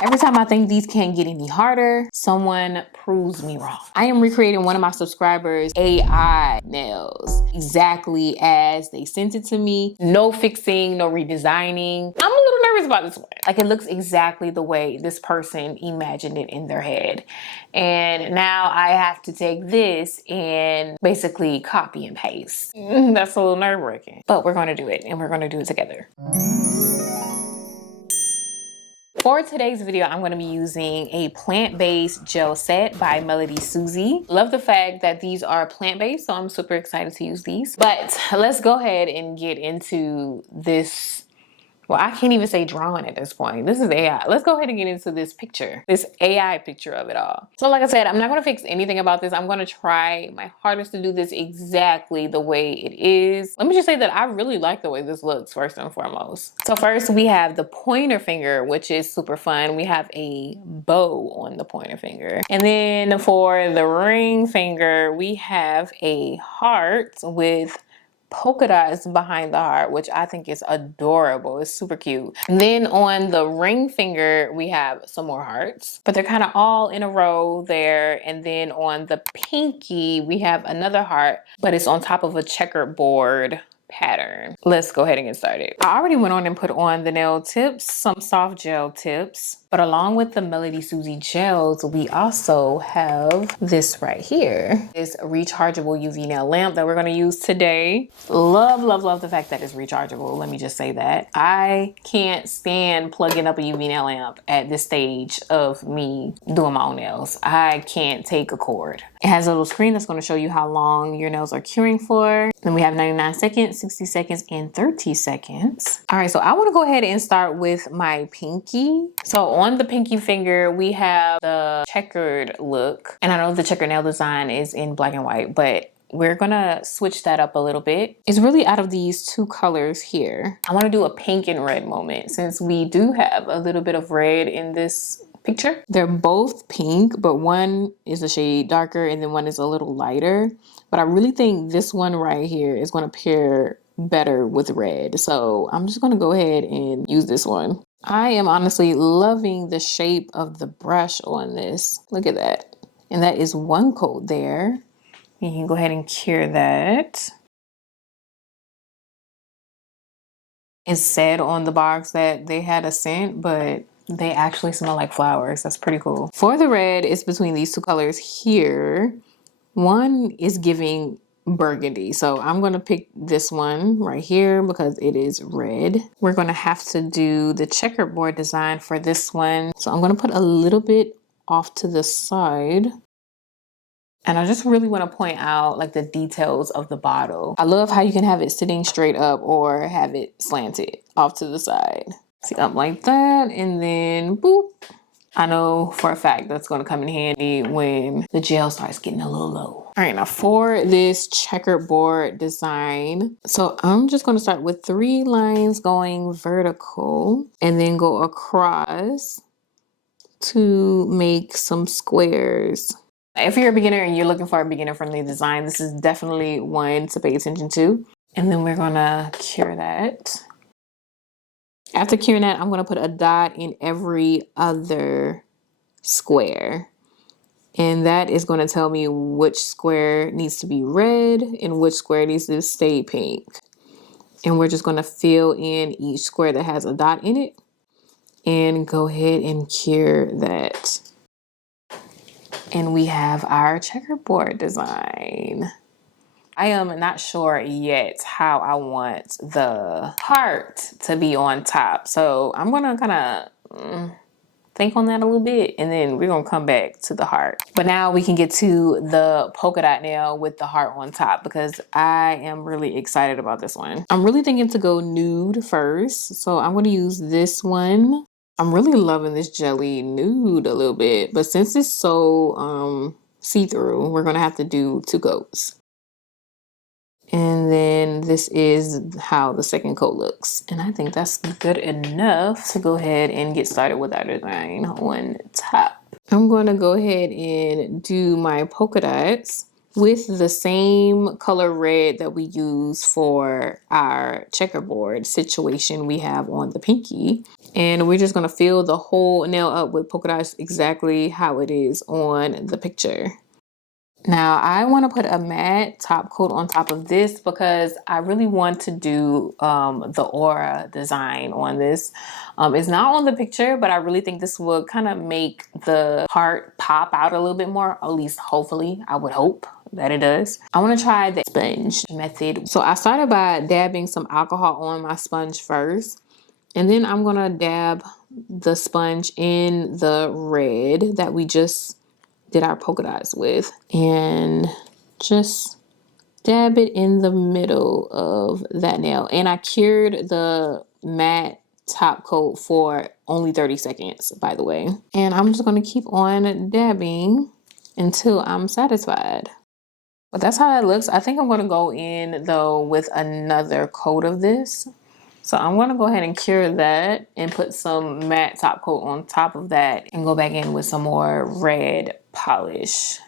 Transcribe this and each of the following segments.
Every time I think these can't get any harder, someone proves me wrong. I am recreating one of my subscribers' AI nails exactly as they sent it to me. No fixing, no redesigning. I'm a little nervous about this one. Like, it looks exactly the way this person imagined it in their head. And now I have to take this and basically copy and paste. That's a little nerve-wracking. But we're gonna do it, and we're gonna do it together. For today's video, I'm going to be using a plant-based gel set by MelodySusie. Love the fact that these are plant-based, so I'm super excited to use these. But let's go ahead and get into this. Well, I can't even say drawing at this point. This is AI. Let's go ahead and get into this picture, this AI picture of it all. So like I said, I'm not gonna fix anything about this. I'm gonna try my hardest to do this exactly the way it is. Let me just say that I really like the way this looks, first and foremost. So first we have the pointer finger, which is super fun. We have a bow on the pointer finger. And then for the ring finger, we have a heart with polka dots behind the heart, which I think is adorable. It's super cute. And then on the ring finger, we have some more hearts, but they're kind of all in a row there. And then on the pinky, we have another heart, but it's on top of a checkerboard pattern. Let's go ahead and get started. I already went on and put on the nail tips, some soft gel tips, but along with the MelodySusie gels, we also have this right here. This rechargeable UV nail lamp that we're gonna use today. Love, love, love the fact that it's rechargeable. Let me just say that. I can't stand plugging up a UV nail lamp at this stage of me doing my own nails. I can't take a cord. It has a little screen that's gonna show you how long your nails are curing for. Then we have 99 seconds, 60 seconds, and 30 seconds. All right, so I wanna go ahead and start with my pinky. So on the pinky finger, we have the checkered look. And I know the checkered nail design is in black and white, but we're gonna switch that up a little bit. It's really out of these two colors here. I wanna do a pink and red moment since we do have a little bit of red in this picture. They're both pink, but one is a shade darker and then one is a little lighter. But I really think this one right here is gonna pair better with red. So I'm just gonna go ahead and use this one. I am honestly loving the shape of the brush on this. Look at that. And that is one coat there. You can go ahead and cure that. It said on the box that they had a scent, but they actually smell like flowers. That's pretty cool. For the red, it's between these two colors here. One is giving burgundy. So I'm going to pick this one right here because it is red. We're going to have to do the checkerboard design for this one. So I'm going to put a little bit off to the side. And I just really want to point out like the details of the bottle. I love how you can have it sitting straight up or have it slanted off to the side. See, up like that, and then boop. I know for a fact that's going to come in handy when the gel starts getting a little low. All right, now for this checkerboard design, so I'm just going to start with 3 lines going vertical and then go across to make some squares. If you're a beginner and you're looking for a beginner-friendly design, this is definitely one to pay attention to. And then we're gonna cure that. After curing that, I'm gonna put a dot in every other square. And that is gonna tell me which square needs to be red and which square needs to stay pink. And we're just gonna fill in each square that has a dot in it and go ahead and cure that. And we have our checkerboard design. I am not sure yet how I want the heart to be on top. So I'm gonna kind of think on that a little bit and then we're gonna come back to the heart. But now we can get to the polka dot nail with the heart on top because I am really excited about this one. I'm really thinking to go nude first. So I'm gonna use this one. I'm really loving this jelly nude a little bit, but since it's so see-through, we're gonna have to do 2 coats. And then this is how the second coat looks. And I think that's good enough to go ahead and get started with our design on top. I'm gonna go ahead and do my polka dots. with the same color red that we use for our checkerboard situation we have on the pinky. And we're just gonna fill the whole nail up with polka dots exactly how it is on the picture. Now I want to put a matte top coat on top of this because I really want to do the aura design on this. It's not on the picture, but I really think this will kind of make the heart pop out a little bit more, at least hopefully, I would hope that it does. I want to try the sponge method. So I started by dabbing some alcohol on my sponge first, and then I'm gonna dab the sponge in the red that we just did our polka dots with, and just dab it in the middle of that nail. And I cured the matte top coat for only 30 seconds, by the way. And I'm just gonna keep on dabbing until I'm satisfied. But that's how that looks. I think I'm gonna go in though with another coat of this. So I'm gonna go ahead and cure that and put some matte top coat on top of that and go back in with some more red polish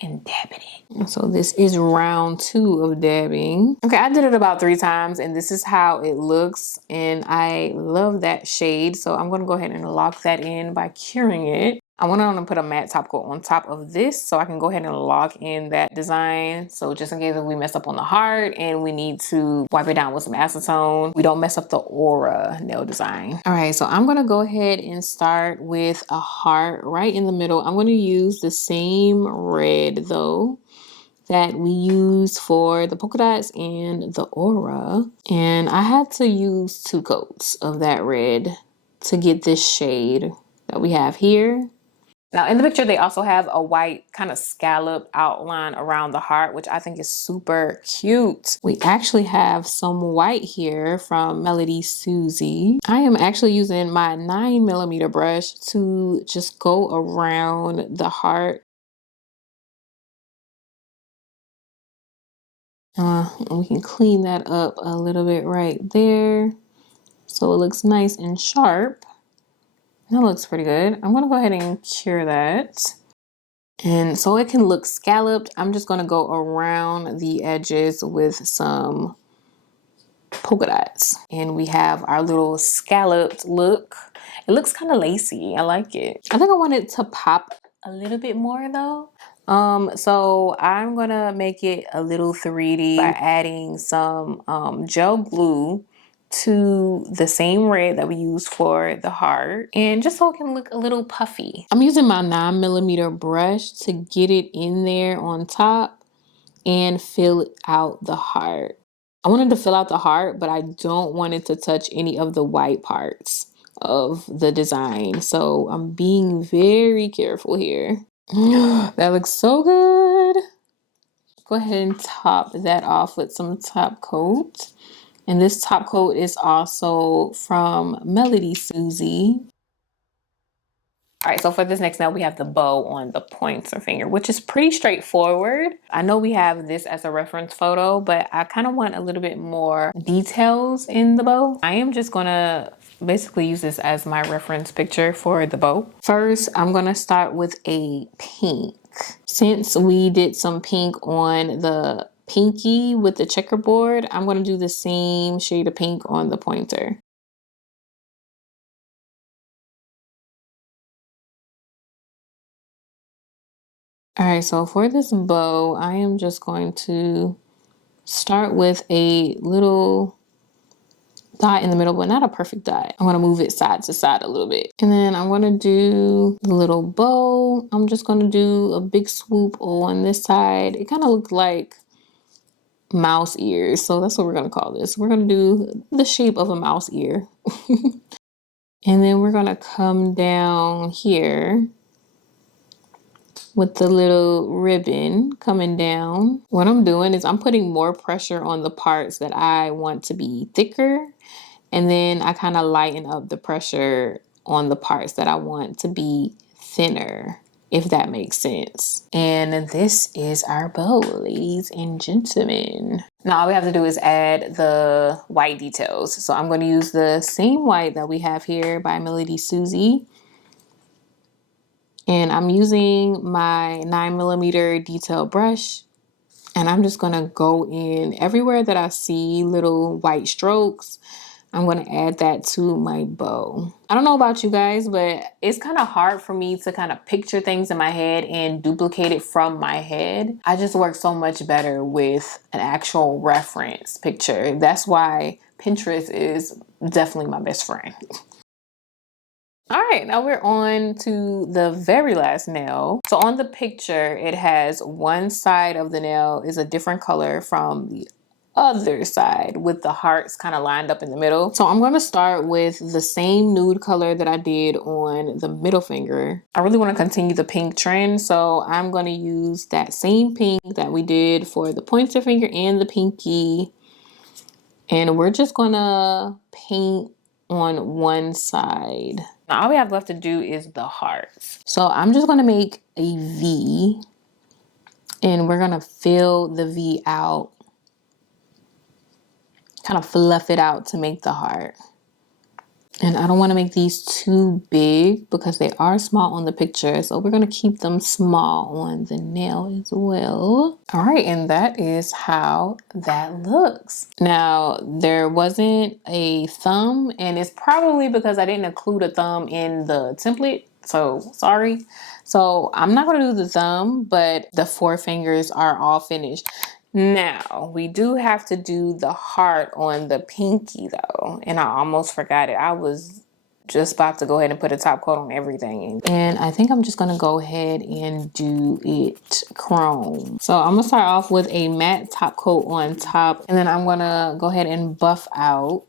and dab it in. So this is round 2 of dabbing. Okay, I did it about 3 times and this is how it looks. And I love that shade. So I'm gonna go ahead and lock that in by curing it. I want to put a matte top coat on top of this so I can go ahead and lock in that design. So just in case if we mess up on the heart and we need to wipe it down with some acetone, we don't mess up the aura nail design. All right, so I'm going to go ahead and start with a heart right in the middle. I'm going to use the same red though that we use for the polka dots and the aura. And I had to use 2 coats of that red to get this shade that we have here. Now in the picture, they also have a white kind of scallop outline around the heart, which I think is super cute. We actually have some white here from MelodySusie. I am actually using my 9mm brush to just go around the heart. And we can clean that up a little bit right there so it looks nice and sharp. That looks pretty good. I'm gonna go ahead and cure that. And so it can look scalloped, I'm just gonna go around the edges with some polka dots. And we have our little scalloped look. It looks kind of lacy, I like it. I think I want it to pop a little bit more though. So I'm gonna make it a little 3D by adding some gel glue to the same red that we used for the heart, and just so it can look a little puffy. I'm using my 9mm brush to get it in there on top and fill out the heart. I wanted to fill out the heart, but I don't want it to touch any of the white parts of the design. So I'm being very careful here. That looks so good. Go ahead and top that off with some top coat. And this top coat is also from MelodySusie. All right, so for this next nail, we have the bow on the pointer finger, which is pretty straightforward. I know we have this as a reference photo, but I kind of want a little bit more details in the bow. I am just gonna basically use this as my reference picture for the bow. First, I'm gonna start with a pink. Since we did some pink on the pinky with the checkerboard, I'm going to do the same shade of pink on the pointer. All right, so for this bow, I am just going to start with a little dot in the middle, but not a perfect dot. I'm going to move it side to side a little bit. And then I'm going to do the little bow. I'm just going to do a big swoop on this side. It kind of looked like mouse ears, so that's what we're gonna call this. We're gonna do the shape of a mouse ear. And then we're gonna come down here with the little ribbon coming down. What I'm doing is I'm putting more pressure on the parts that I want to be thicker, and then I kind of lighten up the pressure on the parts that I want to be thinner, if that makes sense. And this is our bow, ladies and gentlemen. Now all we have to do is add the white details. So I'm going to use the same white that we have here by MelodySusie. And I'm using my 9mm detail brush. And I'm just gonna go in everywhere that I see little white strokes. I'm gonna add that to my bow. I don't know about you guys, but it's kind of hard for me to kind of picture things in my head and duplicate it from my head. I just work so much better with an actual reference picture. That's why Pinterest is definitely my best friend. All right, now we're on to the very last nail. So on the picture, it has one side of the nail is a different color from the other side with the hearts kind of lined up in the middle. So I'm going to start with the same nude color that I did on the middle finger. I really want to continue the pink trend, so I'm going to use that same pink that we did for the pointer finger and the pinky. And we're just going to paint on one side. Now all we have left to do is the hearts. So I'm just gonna make a V and we're gonna fill the V out, kind of fluff it out to make the heart. And I don't want to make these too big because they are small on the picture. So we're going to keep them small on the nail as well. All right, and that is how that looks. Now, there wasn't a thumb, and it's probably because I didn't include a thumb in the template. So sorry. So I'm not going to do the thumb, but the 4 fingers are all finished. Now, we do have to do the heart on the pinky though, and I almost forgot it. I was just about to go ahead and put a top coat on everything. And I think I'm just gonna go ahead and do it chrome. So I'm gonna start off with a matte top coat on top, and then I'm gonna go ahead and buff out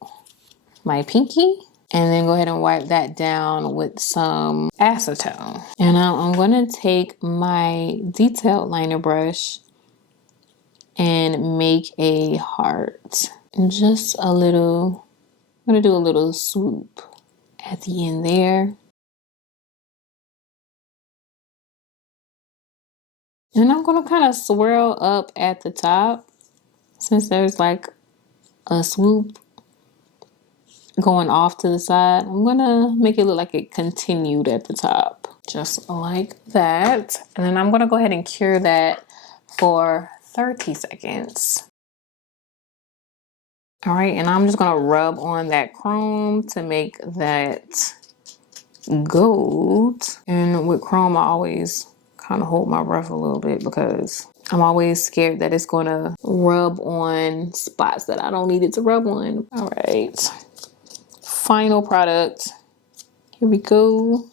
my pinky, and then go ahead and wipe that down with some acetone. And now I'm gonna take my detail liner brush and make a heart. And just a little, I'm gonna do a little swoop at the end there. And I'm gonna kind of swirl up at the top since there's like a swoop going off to the side. I'm gonna make it look like it continued at the top, just like that. And then I'm gonna go ahead and cure that for 30 seconds. All right, and I'm just gonna rub on that chrome to make that gold. And with chrome, I always kind of hold my breath a little bit because I'm always scared that it's gonna rub on spots that I don't need it to rub on. All right, final product. Here we go.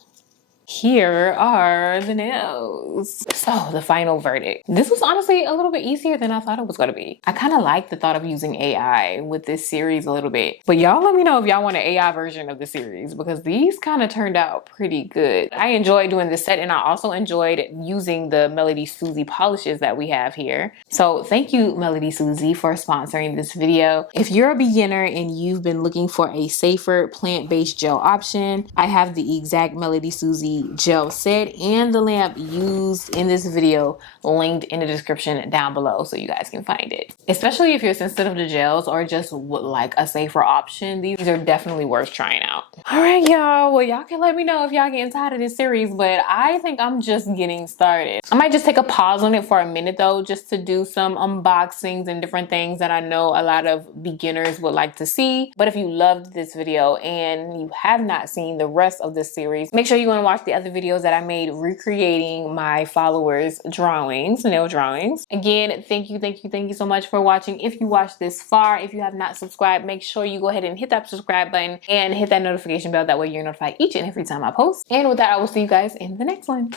Here are the nails. So the final verdict. This was honestly a little bit easier than I thought it was gonna be. I kind of like the thought of using AI with this series a little bit, but y'all let me know if y'all want an AI version of the series because these kind of turned out pretty good. I enjoyed doing this set, and I also enjoyed using the MelodySusie polishes that we have here. So thank you, MelodySusie, for sponsoring this video. If you're a beginner and you've been looking for a safer plant-based gel option, I have the exact MelodySusie gel set and the lamp used in this video linked in the description down below so you guys can find it. Especially if you're sensitive to gels or just would like a safer option, these are definitely worth trying out. All right, y'all. Well, y'all can let me know if y'all getting tired of this series, but I think I'm just getting started. I might just take a pause on it for a minute though, just to do some unboxings and different things that I know a lot of beginners would like to see. But if you loved this video and you have not seen the rest of this series, make sure you want to watch the other videos that I made recreating my followers' drawings, nail drawings. Again, thank you so much for watching. If you watched this far, if you have not subscribed, make sure you go ahead and hit that subscribe button and hit that notification bell. That way you're notified each and every time I post. And with that, I will see you guys in the next one.